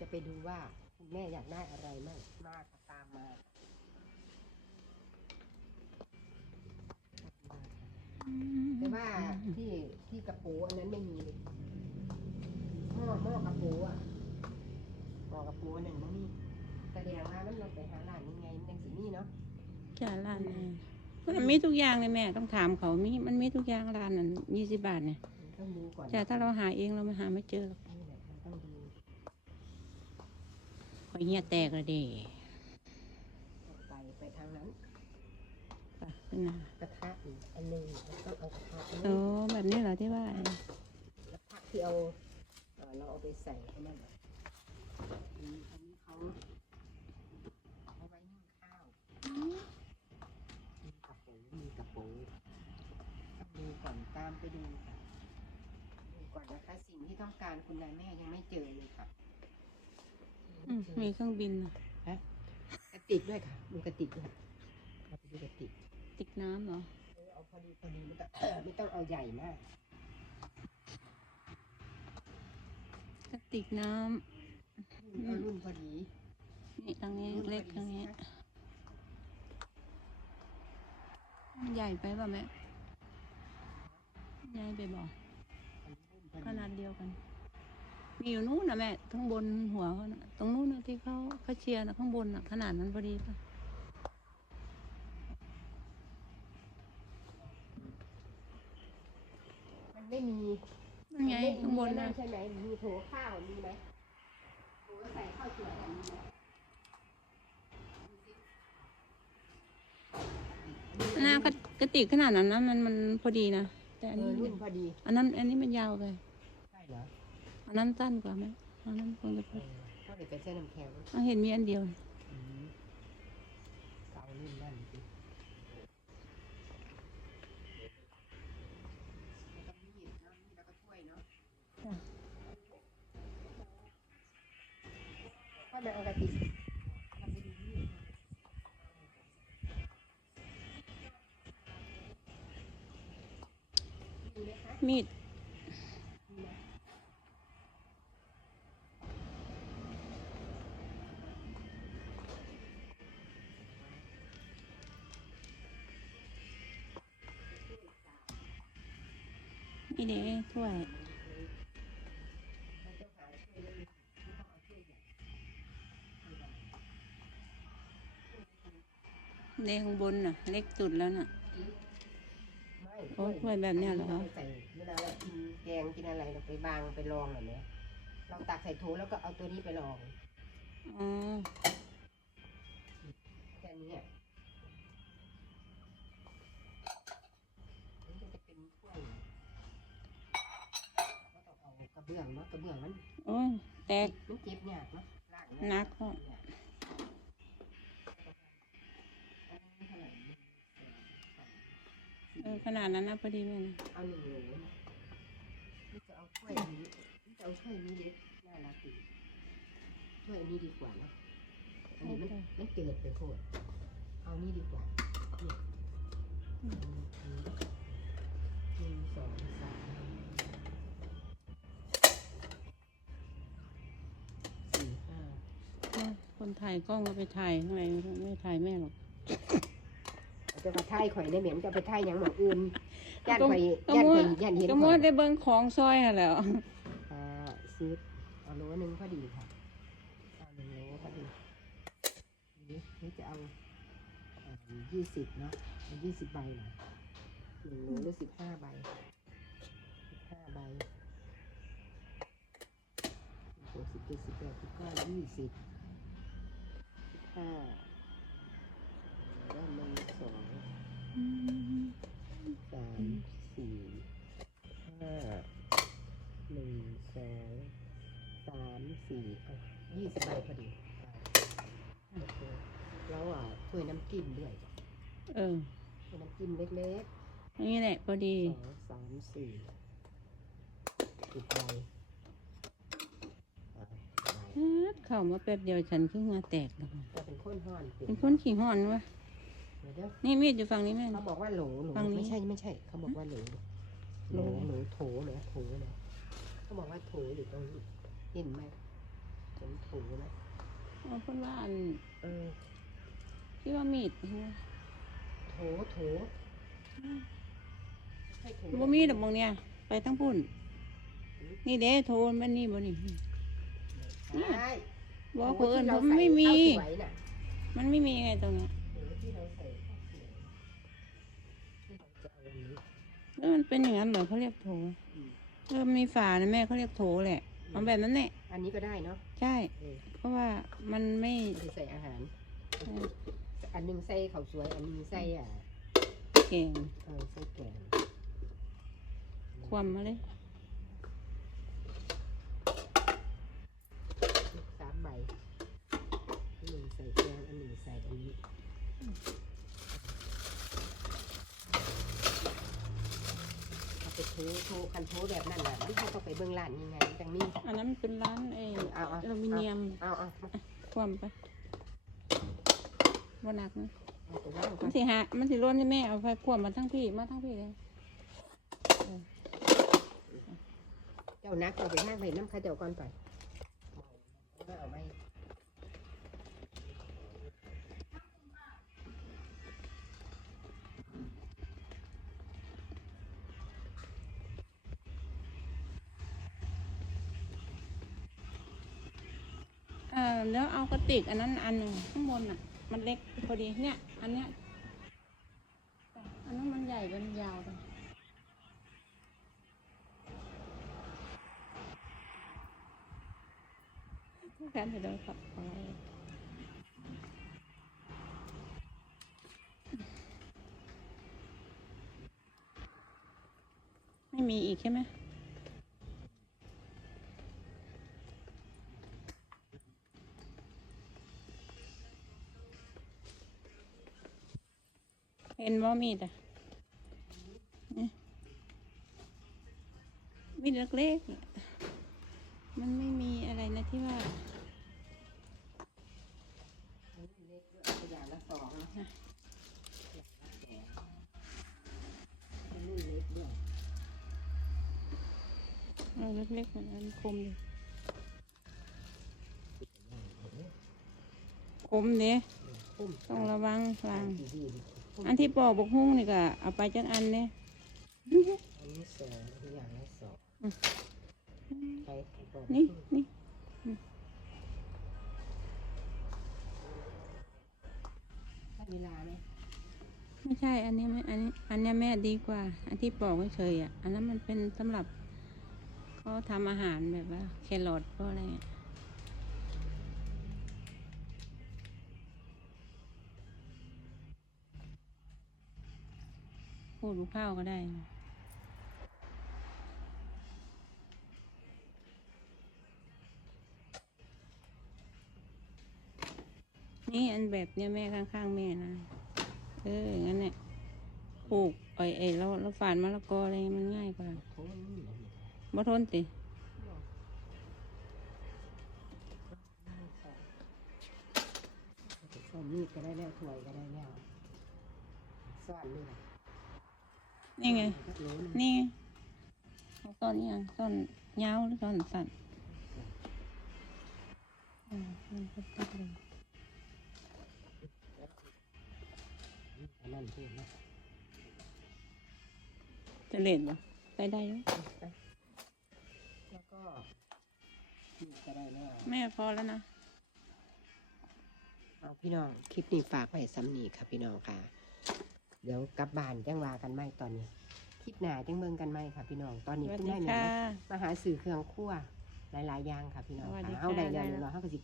จะไปดูว่าคุณแม่อยากได้อะไรมั่งมาค่ะตามมาแต่ว่าที่ที่กระปูอันนั้นไม่มีเลยหม้อหม้อกระปูอะหม้อกระปูอันนั้นไม่มีแสดงว่ามันลงไปหาร้านยังไงมันยังสิมีเนาะจ้าร้านนี้มันมีทุกอย่างเลยแม่ต้องถามเขามีมันมีทุกอย่างร้านนั้นยี่สิบบาทเนี่ยมันต้องดูก่อนจ้าถ้าเราหาเองเราไม่หาไม่เจอหรอก นี่แหละมันต้องดู ข่ อยเงียแตกเลยเด้ไปไปทางนั้นไปขึ้นมากระทะอีกอันหนึงแล้วก็เอากระทะอันโอ้นี้แบบนี้เหรอที่ว่า กระทะที่เอาเอ่อเราเอาไปใส่ให้มันแบบอันนี้อันนี้เขาเอาไว้นึ่งข้าวมีกระปูมีกระปูต้องดูก่อนตามไปดูค่ะดูก่อนนะคะสิ่งที่ต้องการคุณนายแม่ยังไม่เจอเลยค่ะ อืมมีเครื่องบินน่ะกระติกด้วยค่ะดูกระติกด้วยเราไปดูกระติกติกน้ำเหรอ เออเอาพอดีพอดีไม่ต้อง ไม่ต้องเอาใหญ่มากกระติกน้เอารุ่นพอดีำนี่ตรงนี้เล็กตรงนี้ มันใหญ่ไปป่ะแม่ใหญ่ไปบอกขนาดเดียวกัน มีอยู่นู้นนะแม่ข้างบนหัวเขานะตรงนู้นนะที่เขาเขาเชียร์นะข้างบนนะขนาดนั้นพอดีป่ะมันไม่มีนั่นไงมัม่ข้างบนมีนะ ใช่ไหมมีโถข้าวมีไหมโถใส่ข้าวสวยมีไหมหน้ากระกระติกขนาดนั้นนะมันมันพอดีนะแต่อันเออนี้รุ่นพอดี อันนั้นอันนี้มันยาวไป ใช่เหรอ อันนั้นสั้นกว่าไหมอันนั้นคงจะพเอออก็เลยไปเส้นน้ำแข็งเอาเห็นมีอันเดียวอืมเก่ารุ่นนั่นสิแล้วก็มีดเนาะมีดแล้วก็ถ้วยเนาะจ้ะก็มาเอากระติกเราไปดูมีด นี่เด้ถ้วยเราจะหาถ้วยเล็กๆไม่ต้องเอาถ้วยใหญ่ถ้วยใหญ่เด้ข้างบนน่ะ เล็กสุดแล้วน่ะไม่โอ้ถ้วยแบบเนี้ยเหรอาไปใส่เวลาเรากินแกงกินอะไรเราไปบางไปรองแบบนี้เราตักใส่โถแล้วก็เอาตัวนี้ไปรองอ๋อ แค่นี้อะ เอากระเบื้องเนาะกระเบื้องมันโอ้ยแตกมันเจ็บยากเนาะล่างหนักเนอะอันนี้เท่าไหร่หนึ่งสองสามเออขนาดนั้นนะพอดีแม่นะเอาหนึ่งโหลนะนี่จะเอาถ้วยนี้นี่จะเอาถ้วยนี้เล็กน่ารักดีถ้วยอันนี้ดีกว่าเนอะอันนี้มันมันเกิดไปโคตรเอานี่ดีกว่าเนี่ยหนึ่งหนึ่งสองสามสี่ห้า โอ้ย คนถ่ายกล้องก็ไปถ่ายข้างในไม่ถ่ายแม่หรอกเอาจะมาท่ายข่อยได้เหม็นจะเอาไปท่ายหยังหมองอื่นย่านก็ข่อยก็ย่านมั่วข่อยย่านเห็นก็ข่มัอวยได้เบิ้งของซอยหั่นแหล้วอ่าซื้อเอาโลหนึ่งพอดีค่ะเอาหนึ่งโลพอดีนี่นี่จะเอายี่สิบเนาะยี่สิบใบหน่อยหนึ่งโลหรือสิบห้าใบสิบห้าใบหกสิบเจ็ดสิบแปดสิบเก้ายี่สิบสิบ ห้าแล้วหนึ่งสองสามสี่ห้าหนึ่งสองสามสี่เอายี่สิบใบพอดีโอเคแล้วอะถ้วยน้ำจิ้มด้วยเออถ้วยน้ำจิ้มเล็กๆ นี่แหละพอดี สองสามสี่สิบใบอะใบ เข้ามาแป๊บเดียวฉันขึ้นมาแตกแล้วจะเป็นข้นห่อนเป็นคนขี้ห่อนวะเดี๋ยวเดี๋ยวนี่มีดอยู่ฝั่งนี้แม่เขาบอกว่าโหลโหลฝั่งนี้ไม่ใช่ไม่ใช่ เขาบอกว่าโหลโหลโหลโถนะโถนะเขาบอกว่าโถอยู่ตรงนี้เห็นไหมเห็นโถถูไหมเอาเพิ่นว่าอันเออคิดว่ามีดเห็นไหมโถโถให้โถบ่มีดอกบางเนี่ยไปทั้งพุ่น นี่เด้โทรมันนี่บ่นี่ ใช่บอกโถเพิ่นที่เพราราะมันไม่มีใส่ข้าวสวยน่ะมันไม่มีไงตรงเนี้ยโถที่เราใส่ข้าวสวยที่เราจะเอาอันนี้แล้วมันเป็นอย่างนั้นเหรอเขาเรียกโถอืมเออมีฝานะแม่เขาเรียกโถแหละเอาแบบนั้นแหละอันนี้ก็ได้เนาะใช่ เออเพราะว่ามันไม่เอาไปใส่อาหาร เอออันหนึงใส่ข้าวสวย อันหนึงใส่อะเก่งเออใส่แกงความมาเลย สามใบอันหนึ่งใส่แกงอันหนึ่งใส่อันนี้ เอาไปโถโถคันโถแบบนั้นน่ะมันเขาต้องไปเบื้องร้านยังไงจังนี้ อันนั้นเป็นร้านเอเอาเอา อลูมิเนียมเอาเอาเอาความไปบ่หนักนะเอาไปว่างก่มัอนนสิหามันสิร้อนใช่แม่เอาไฟความมาทั้งพี่มาทั้งพี่เลยเจ้านักเอาไปห้างไปน้ำข้าเจ้าก่อนไปไม่เอาไม่ แล้วเอากระติกอันนั้นอันหนึ่งข้างบนอะ มันเล็กพอดีเนี่ย อันเนี้ยอันนั้นมันใหญ่เป็นยาวเลยแค่เดี๋ยวขับไปไม่มีอีกใช่ไหม เห็นว่ามีดอะนี่มีดเล็กๆ มันไม่มีอะไรนะที่ว่าอันนี้เล็กด้วยเอาไปอย่างละสองนะอย่างละสองอันเล็กด้วยเออเล็กๆเหมือนอันคมดิคมเด้ปุ้มต้องระวังวาง อันที่ปอกบกหุ้งนี่ก็เอาไปจักอันเด้อันนี้สองอันนี้อย่างละสองอืมไปก่อนนี่นี่ได้เวลาไหมไม่ใช่ อันนี้ไม่อันนี้ อันเนี้ยแม่ดีกว่า อันที่ปอกเฉยๆอะ อันนั้นมันเป็นสำหรับเขาทำอาหารแบบว่าแครอทก็อะไรเงี้ย พูดลูกข้าวก็ได้ นี่อันแบบเนี้ยแม่ข้างๆแม่นะ เอออย่างนั้นเนี่ยปลูกไอ้ไอ้แล้วแล้วฝานมะละกออะไรมันง่ายกว่าโอ้ยนี่เหรอนี่บ่ทนติสมมีดก็ได้แล้วถวยก็ได้แล้วซ่อนนี่แหละ นี่ไง นี่ต้นยังต้นยาวหรือต้นสั้นอ่ามันก็ตัดเลยนนั้นพูดนะจะเล็ดบ่ไปได้ไมแล้วก็นี่ก็ได้แล้วแม่พอแล้วนะ เอาพี่น้อง คลิปนี้ฝากไว้ซ้ำนี่ค่ะพี่น้องค่ะ เดี๋ยวกลับบ้านจังว่ากันไหมตอนนี้คลิปหน้าจังเบิ่งกันไหมค่ะพี่น้องตอนสนี้วัสคุณดีนายเนี่ยค่ะมาหาสื่อเครื่องครัวหลายๆอย่างค่ะพี่น้องสวัสดีค่ะเอาได้ค่ะแล้วได้แล้วเนาะเฮาก็สิ